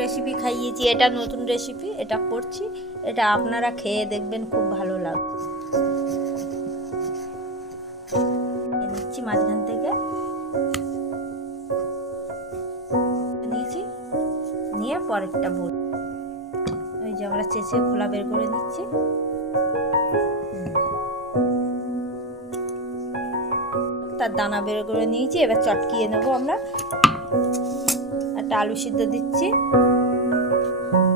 Recipe খাইয়েছি, এটা নতুন রেসিপি, এটা করছি, এটা আপনারা খেয়ে দেখবেন, খুব ভালো লাগবে। নিচ্ছি মাঝখান থেকে, নিয়েছি, নিয়ে পরেরটা বল, ওই যে আমরা চেঁচে খোলা বের করে নিচ্ছি। তার দানা বের করে নিয়েছি, এবার চটকিয়ে নেবো আমরা। একটা আলু সিদ্ধ দিচ্ছি,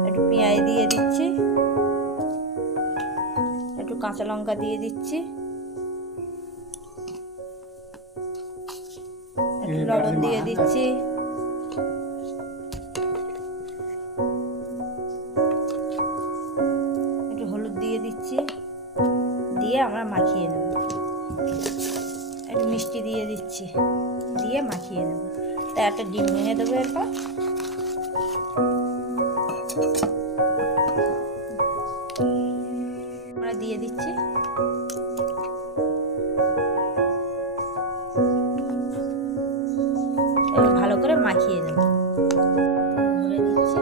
একটু পেঁয়াজ দিয়ে দিচ্ছি, একটু কাঁচা লঙ্কা দিয়ে দিচ্ছি, একটু লবণ দিয়ে দিচ্ছি, একটু হলুদ দিয়ে দিচ্ছি, দিয়ে আমরা মাখিয়ে নেব। একটু মিষ্টি দিয়ে দিচ্ছি, দিয়ে মাখিয়ে নেব। তাই একটা ডিম ভেঙে দেবো এরপর। আমরা দিয়ে দিচ্ছি, এবার ভালো করে মাখিয়ে নেব। ভরে দিচ্ছি,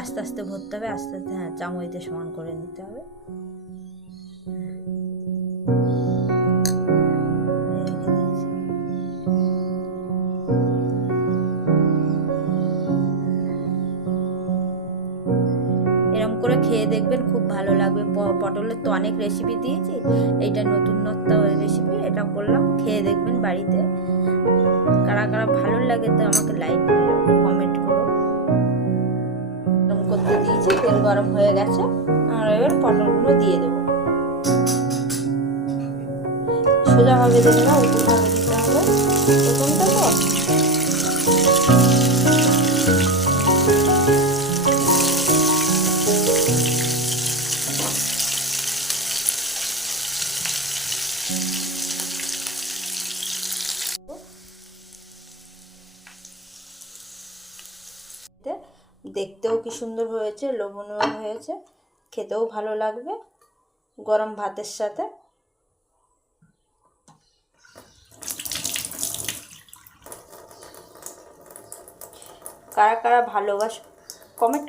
আস্তে আস্তে ভরতে হবে, আস্তে আস্তে, হ্যাঁ, চামচ দিয়ে সমান করে নিতে হবে। এরকম করে খেয়ে দেখবেন, খুব ভালো লাগবে। পটলের তো অনেক রেসিপি দিয়েছি, এইটা নতুনত্ব রেসিপি, এটা করলাম। খেয়ে দেখবেন বাড়িতে, কারা কারা ভালো লাগে তো আমাকে লাইক দিও, কমেন্ট করো। গরম করতে দিয়েছি, তেল গরম হয়ে গেছে, আর এবার পটলগুলো দিয়ে দেবো। সোজাভাবে দেবে না, উল্টোভাবে দিতে হবে, প্রথমটা তো। দেখতেও কি সুন্দর হয়েছে, লোভনীয় হয়েছে, খেতেও ভালো লাগবে গরম ভাতের সাথে। কারা কারা ভালোবাসো কমেন্ট